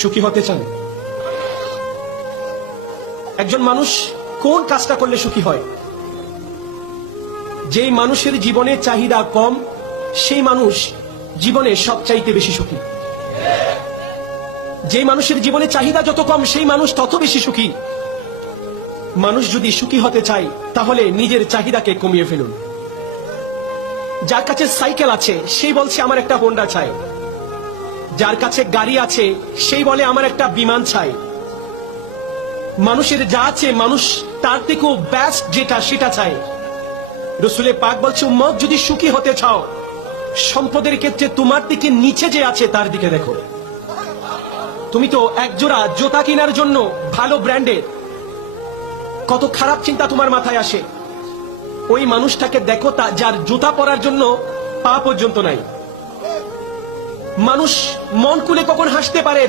সুখী হতে চান? একজন মানুষ কোন কাজটা করলে সুখী হয়? যেই মানুষের জীবনে চাহিদা কম, সেই মানুষ জীবনে সবচাইতে বেশি সুখী। যে মানুষের জীবনে চাহিদা যত কম, সেই মানুষ তত বেশি সুখী। মানুষ যদি সুখী হতে চায় তাহলে নিজের চাহিদাকে কমিয়ে ফেলুন। যার কাছে সাইকেল আছে সেই বলছে আমার একটা হোন্ডা চাই, যার কাছে গাড়ি আছে সেই বলে আমার একটা বিমান চাই। মানুষের যা আছে মানুষ তার থেকেও বেস্ট যেটা সেটা চায়। রসুলে পাক বলছে, উম্মত যদি সুখী হতে চাও, সম্পদের ক্ষেত্রে তোমার দিকে নিচে যে আছে তার দিকে দেখো। তুমি তো একজোড়া জুতা কেনার জন্য ভালো ব্র্যান্ডের, কত খারাপ চিন্তা তোমার মাথায় আসে। ওই মানুষটাকে দেখো যার জুতা পরার জন্য পা পর্যন্ত নাই। মানুষ মন খুলে কখন হাসতে পারে